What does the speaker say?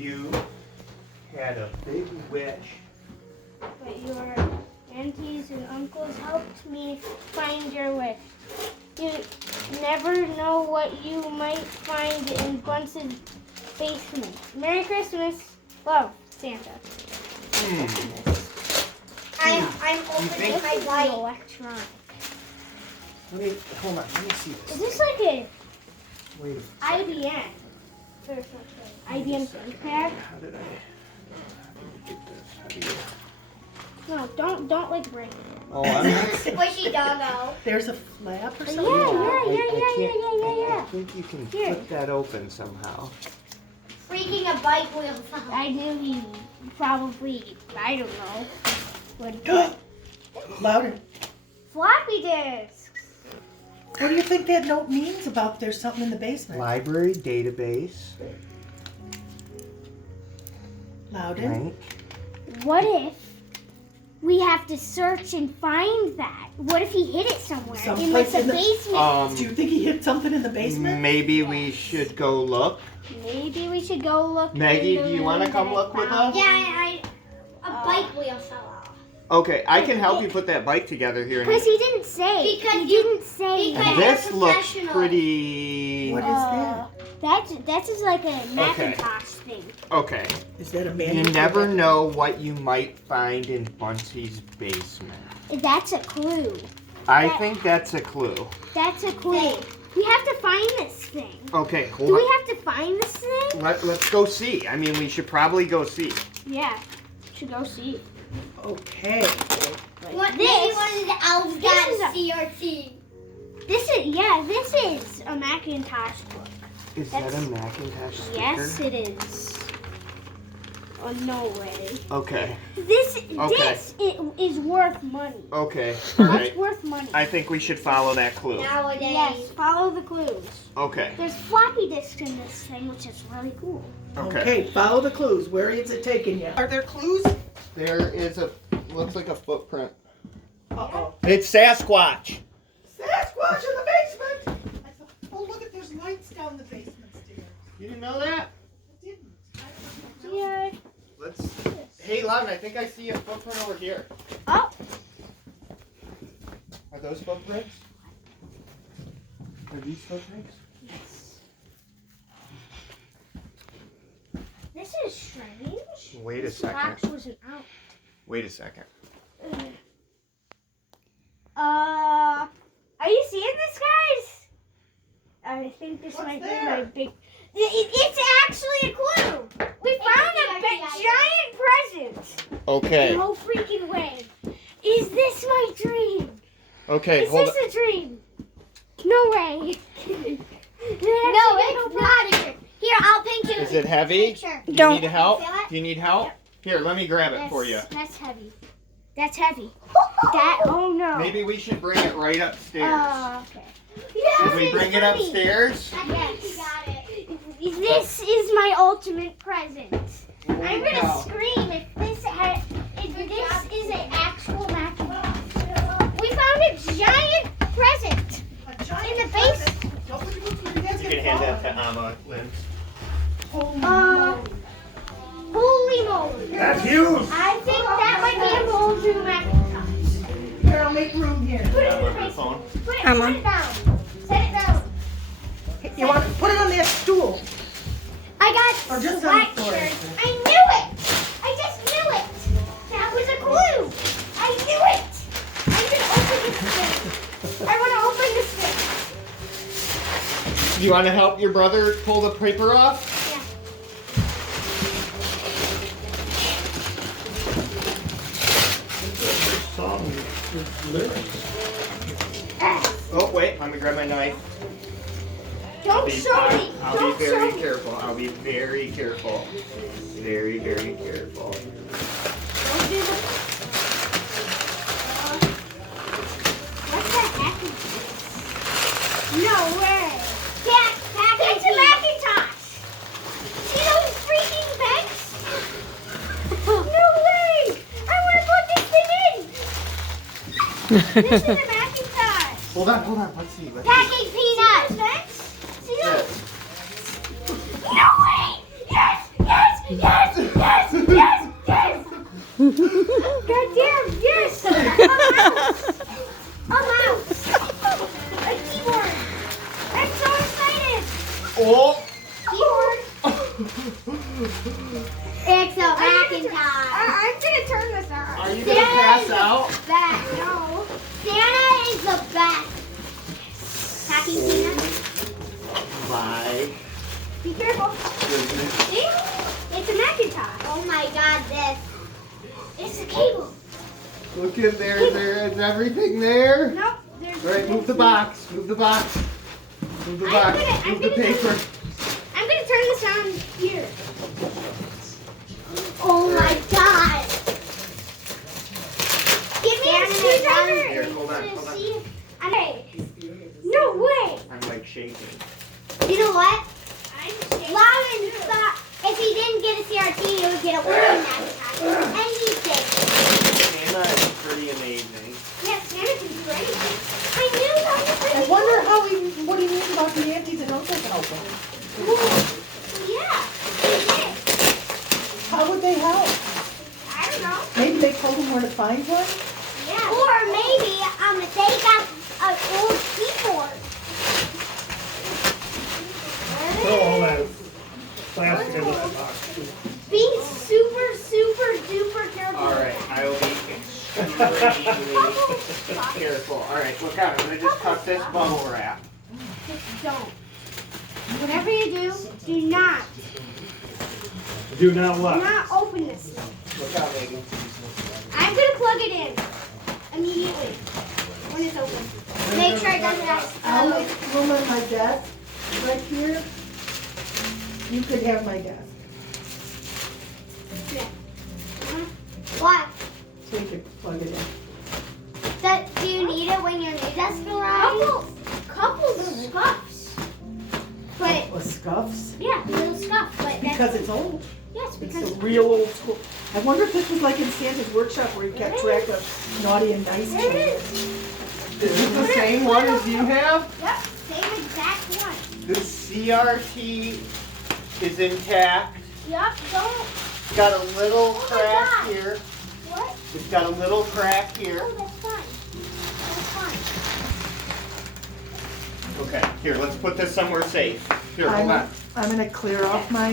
you had a big wish. But your aunties and uncles helped me find your wish. You never know what you might find in Bunce's basement. Merry Christmas. Love, Santa. I'm opening my bite. Electronic. Hold on, let me see this. Is this like a Wait a IBM? Or something? IBM ThinkPad? How did I get this? How do you... No, don't like break it. Oh, I'm not... Squishy doggo. There's a flap or Yeah, something? I think you can Here. flip that open somehow. Freaking a bike wheel. I knew he probably, I don't know, would Louder. floppy disks. What do you think that note means about there's something in the basement? Library database. Louder. Right. What if we have to search and find that? What if he hid it somewhere in like Someplace the in the- basement? Do you think he hid something in the basement? Maybe we should go look. Maybe we should go look. Maggie, in the do you want to room come that look with found. us? Yeah, a bike wheel fell off. Okay, I can help you put that bike together here. Because he didn't say. Because he you- didn't say. because- This looks professional. pretty... What is that? That's just like a Macintosh thing. Okay. Is that a You manual? never know what you might find in Buncey's basement. That's a clue. I think that's a clue. That's a clue. We have to find this thing. Okay, hold Do on. we have to find this thing? Let's go see. I mean, we should probably go see. Yeah. Should go see. Okay. What This- maybe one of the elves this got is a- CRT. This is a Macintosh book. Is That's- that a Macintosh sticker? Yes, it is. Oh, no way. Okay. This Okay. is worth money. Okay. All That's right. worth money. I think we should follow that clue. Nowadays. Yes, follow the clues. Okay. There's floppy disks in this thing, which is really cool. Okay. Okay, follow the clues. Where is it taking you? Are there clues? There is looks like a footprint. Uh-oh. It's Sasquatch. Sasquatch in the basement! Oh, look at there's lights down the basement stairs. You didn't know that? I didn't. Yeah. Hey, Lon, I think I see a footprint over here. Oh, Are those footprints? Are these footprints? this is strange. Wait a This second. box wasn't out. Wait a second. Are you seeing this, guys? I think this What's might there? be my big. It's actually a clue. We found a big, giant present. Okay. No freaking way. Is this my dream? Okay, Is hold this on. a dream? No way. No, it's not a trick. Here, I'll paint you Is it heavy? picture. Do you Don't. need help? Feel it? Do you need help? Here, let me grab it for you. That's heavy. That's heavy. Oh no. Maybe we should bring it right upstairs. Okay. Should we bring it upstairs? Yes. You got it. This is my ultimate present. I'm Holy gonna cow. scream if this is an actual Macintosh. We found a giant present A giant in the basement. present. Don't put your boots where your dad's You gonna can hand fall. that to Amma, Lynn. Holy moly! That's huge! I think that might be a whole new Macintosh. Here, I'll make room here. Put it in the Your basement. phone. Put it down. Set it down. You want to put it on that stool? I got Or just on the floor. sweatshirts. I knew it. I just knew it. That was a clue. I knew it. I'm gonna open this thing. I want to open this thing. You want to help your brother pull the paper off? Yeah. Oh, wait, let me grab my knife. Don't show me. I'll Don't be show very me. careful. I'll be very careful. Very, very careful. Don't do this. What the heck is this? No way. That's a Macintosh. See those freaking pegs? No way. I want to put this thing in. This is a Macintosh. Hold on. Let's see. Packing peanuts. See those? Yes. No way. Yes. Yes! Yes! Yes! Yes! God damn! Yes! A mouse! A keyboard! I'm so excited! Oh! Keyboard! It's a macintosh. I'm gonna turn this on. Are you gonna pass out? That, no. Santa is the best. Packing peanuts. My Be careful. goodness. See? It's a Macintosh. Oh my God, this. It's a cable. Look in there. There is everything there. Nope. There's. All right, move the box. Move the box. Move the I'm box. gonna- Move the paper. I'm gonna turn this on here. Oh my God. Give me a Stand screwdriver. Here, hold on, hold on. See? Okay. No way. I'm like shaking. You know what? I'm shaking Lauren too. thought if he didn't get a CRT, he would get a working macintosh. And he did. Anna is pretty amazing. Yes, Santa can do anything. I knew that was I pretty wonder what he means about the aunties and uncles helping. Yeah. He did. How would they help? I don't know. Maybe they told him where to find one? Yeah. Or maybe they got an old keyboard. Throw all that plastic into that box. Be super, super, duper careful. All right, I will be extremely careful. All right, look out. I'm gonna just cut this bubble wrap. Just don't. Whatever you do, do not Do not what? open this thing. Look out, Megan. I'm gonna plug it in immediately when it's open. Make sure it doesn't have I'll make room on my desk right here. You could have my desk. What? So you could plug it in. Do you need it when your new desk arrives? Couple scuffs. But With scuffs. yeah, little scuffs. But that's, Because it's old. yes, It's because a real old school. I wonder if this was like in Santa's workshop where he kept track of naughty and nice there it children. is. Is this the same one as you have? Yep, same exact one. The CRT is intact. Yep, don't. It's got a little my crack God. here. What? It's got a little crack here. Oh, that's fine. That's fine. Okay, here, let's put this somewhere safe. Here, hold on. I'm gonna clear off my